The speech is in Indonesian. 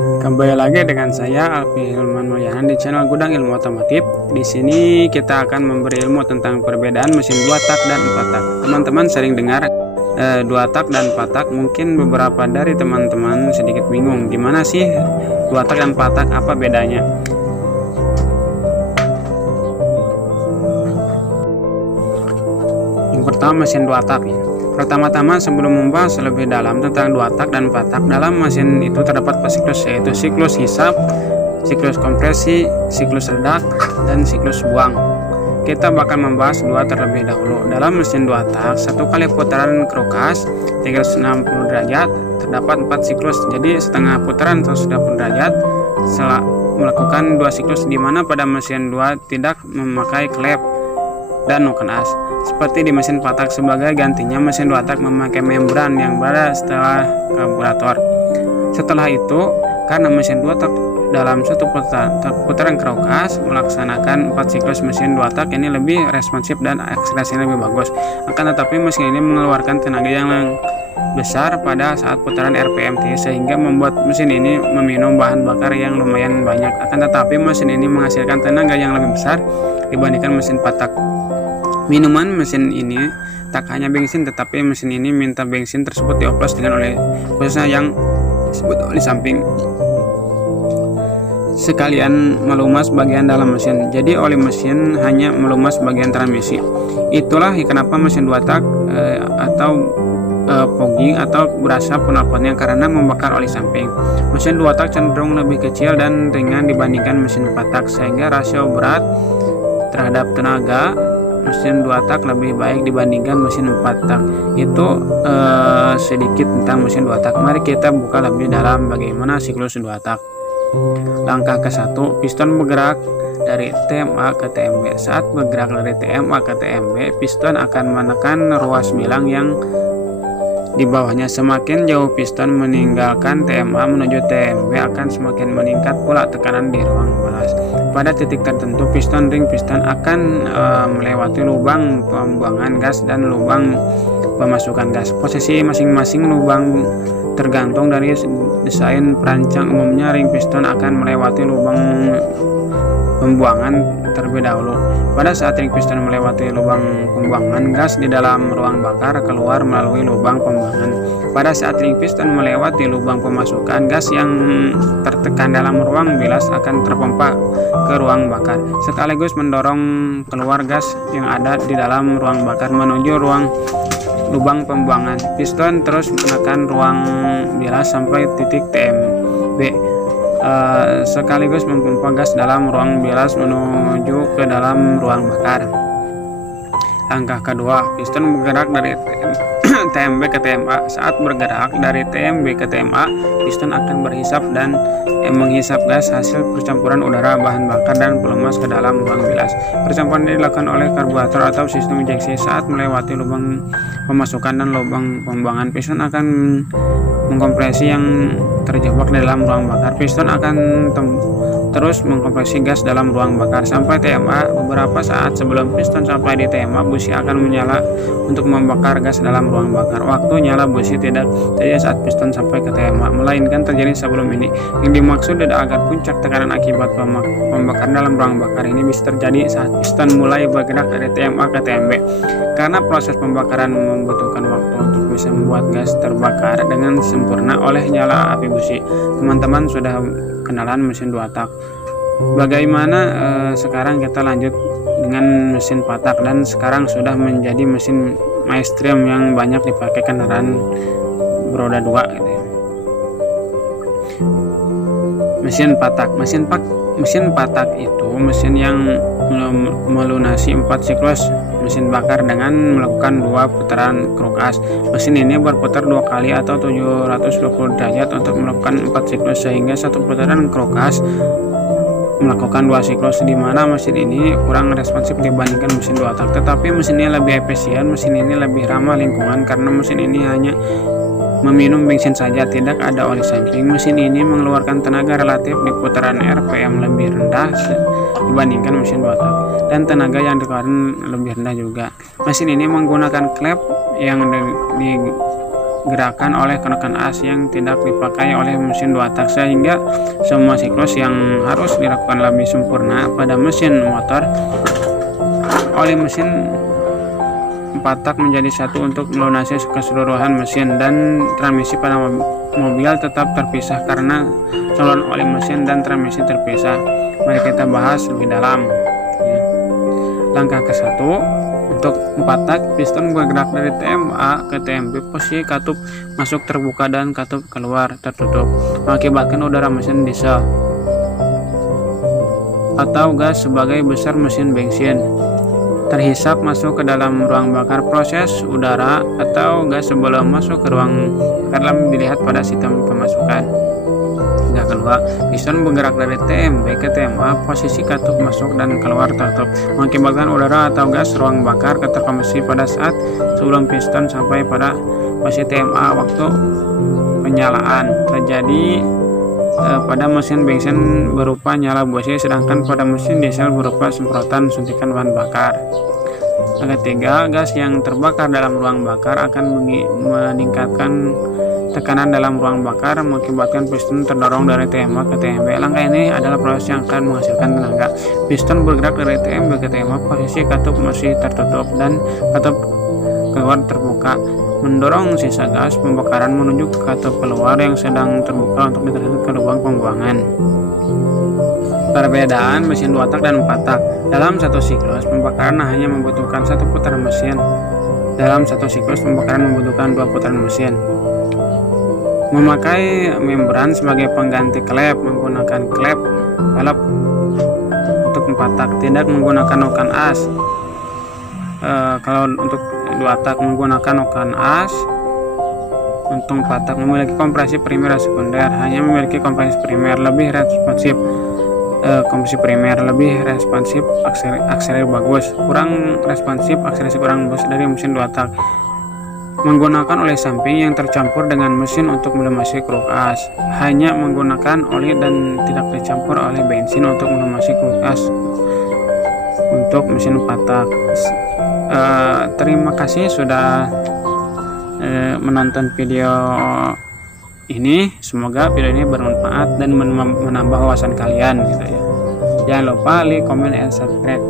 Kembali lagi dengan saya Alfi Hilman Mulyana di channel Gudang Ilmu Otomotif. Di sini kita akan memberi ilmu tentang perbedaan mesin 2 tak dan 4 tak. Teman-teman sering dengar 2 tak dan 4 tak. Mungkin beberapa dari teman-teman sedikit bingung gimana sih 2 tak dan 4 tak, apa bedanya? Yang pertama, mesin 2 tak. Pertama-tama, sebelum membahas lebih dalam tentang 2 tak dan 4 tak, dalam mesin itu terdapat 4 siklus, yaitu siklus hisap, siklus kompresi, siklus redak, dan siklus buang. Kita bakal membahas 2 terlebih dahulu. Dalam mesin 2 tak, satu kali putaran kerukas 360 derajat terdapat 4 siklus. Jadi setengah putaran 180 derajat setelah melakukan 2 siklus, di mana pada mesin 2 tidak memakai klep dan noken as. Seperti di mesin 4 tak, sebagai gantinya mesin 2 tak memakai membran yang berada setelah karburator. Setelah itu, karena mesin 2 tak dalam satu putaran kerukas melaksanakan 4 siklus, mesin 2 tak ini lebih responsif dan akselerasinya lebih bagus. Akan tetapi mesin ini mengeluarkan tenaga yang besar pada saat putaran RPM tinggi, sehingga membuat mesin ini meminum bahan bakar yang lumayan banyak. Akan tetapi mesin ini menghasilkan tenaga yang lebih besar dibandingkan mesin 4 tak. Minuman mesin ini tak hanya bensin, tetapi mesin ini minta bensin tersebut dioplos dengan oli, khususnya yang disebut oli samping, sekalian melumas bagian dalam mesin. Jadi oli mesin hanya melumas bagian transmisi. Itulah kenapa mesin 2 tak atau fogging atau berasap knalpotnya, karena membakar oli samping. Mesin 2 tak cenderung lebih kecil dan ringan dibandingkan mesin 4 tak, sehingga rasio berat terhadap tenaga mesin 2 tak lebih baik dibandingkan mesin 4 tak. Itu sedikit tentang mesin 2 tak. Mari kita buka lebih dalam bagaimana siklus 2 tak. Langkah ke-1, piston bergerak dari TMA ke TMB. Saat bergerak dari TMA ke TMB, piston akan menekan ruas bilang yang di bawahnya. Semakin jauh piston meninggalkan TMA menuju TMB, akan semakin meningkat pula tekanan di ruang balas. Pada titik tertentu, ring piston akan melewati lubang pembuangan gas dan lubang pemasukan gas. Posisi masing-masing lubang tergantung dari desain perancang. Umumnya ring piston akan melewati lubang pembuangan terlebih dahulu. Pada saat ring piston melewati lubang pembuangan, gas di dalam ruang bakar keluar melalui lubang pembuangan. Pada saat ring piston melewati lubang pemasukan, gas yang tertekan dalam ruang bilas akan terpompa ke ruang bakar, sekaligus mendorong keluar gas yang ada di dalam ruang bakar menuju lubang pembuangan. Piston terus menekan ruang bilas sampai titik TMB, sekaligus memompa gas dalam ruang bilas menuju ke dalam ruang bakar. Langkah kedua, piston bergerak dari TMB ke TMA. Saat bergerak dari TMB ke TMA, piston akan berhisap dan menghisap gas hasil percampuran udara, bahan bakar, dan pelumas ke dalam ruang bilas. Percampuran ini dilakukan oleh karburator atau sistem injeksi. Saat melewati lubang pemasukan dan lubang pembuangan, piston akan mengkompresi yang terjebak di dalam ruang bakar. Piston akan terus mengkompresi gas dalam ruang bakar sampai TMA. Beberapa saat sebelum piston sampai di TMA, busi akan menyala untuk membakar gas dalam ruang bakar. Waktu nyala busi tidak terjadi saat piston sampai ke TMA, melainkan terjadi sebelum ini. Yang dimaksud adalah agar puncak tekanan akibat pembakaran dalam ruang bakar ini bisa terjadi saat piston mulai bergerak dari TMA ke TMB. Karena proses pembakaran membutuhkan waktu untuk bisa membuat gas terbakar dengan sempurna oleh nyala api busi. Teman-teman sudah kenalan mesin 2 tak. Bagaimana sekarang kita lanjut dengan mesin 4 tak, dan sekarang sudah menjadi mesin mainstream yang banyak dipakai kendaraan beroda 2 gitu ya. Mesin 4 tak. Mesin 4 tak itu mesin yang melunasi 4 siklus mesin bakar dengan melakukan 2 putaran kerukas. Mesin ini berputar 2 kali atau 720 derajat untuk melakukan 4 siklus, sehingga satu putaran kerukas melakukan 2 siklus, di mana mesin ini kurang responsif dibandingkan mesin 2 tak. Tetapi mesin ini lebih efisien, mesin ini lebih ramah lingkungan karena mesin ini hanya meminum bensin saja, tidak ada oli samping. Mesin ini mengeluarkan tenaga relatif di putaran RPM lebih rendah dibandingkan mesin 2 tak, dan tenaga yang dikeluarkan lebih rendah juga. Mesin ini menggunakan klep yang gerakan oleh kenakan as yang tidak dipakai oleh mesin 2 tak, sehingga semua siklus yang harus dilakukan lebih sempurna pada mesin motor, oli mesin 4 tak menjadi satu untuk melunasi keseluruhan mesin, dan transmisi pada mobil tetap terpisah karena saluran oli mesin dan transmisi terpisah. Mari kita bahas lebih dalam. Langkah ke-1, untuk 4 tak, piston bergerak dari TMA ke TMB, posisi katup masuk terbuka dan katup keluar tertutup, mengakibatkan udara mesin diesel atau gas sebagai besar mesin bensin terhisap masuk ke dalam ruang bakar. Proses udara atau gas sebelum masuk ke ruang bakar dilihat pada sistem pemasukan. Yang kedua, piston bergerak dari TMB ke TMA, posisi katup masuk dan keluar tertutup, mengakibatkan udara atau gas ruang bakar terkompresi pada saat sebelum piston sampai pada posisi TMA. Waktu penyalaan terjadi pada mesin bensin berupa nyala busi, sedangkan pada mesin diesel berupa semprotan suntikan bahan bakar. Yang ketiga, gas yang terbakar dalam ruang bakar akan meningkatkan tekanan dalam ruang bakar, mengakibatkan piston terdorong dari TMA ke TMB. Langkah ini adalah proses yang akan menghasilkan tenaga. Piston bergerak dari TMB ke TMA, posisi katup masih tertutup dan katup keluar terbuka, mendorong sisa gas pembakaran menuju ke katup keluar yang sedang terbuka untuk ditarik ke lubang pembuangan. Perbedaan mesin 2 tak dan 4 tak. Dalam satu siklus pembakaran hanya membutuhkan 1 putaran mesin. Dalam satu siklus pembakaran membutuhkan 2 putaran mesin. Memakai membran sebagai pengganti klep, menggunakan klep velg untuk 4 tak, tidak menggunakan noken as. Kalau untuk 2 tak menggunakan noken as, untuk 4 tak memiliki kompresi primer dan sekunder, hanya memiliki kompresi primer lebih responsif, kompresi primer lebih responsif, akselerasi bagus, kurang responsif, akselerasi kurang bagus dari mesin 2 tak. Menggunakan oli samping yang tercampur dengan mesin untuk melumasi kruk as, hanya menggunakan oli dan tidak dicampur oleh bensin untuk melumasi kruk as untuk mesin 4 tak. Terima kasih sudah menonton video ini. Semoga video ini bermanfaat dan menambah wawasan kalian gitu ya. Jangan lupa like, comment, and subscribe.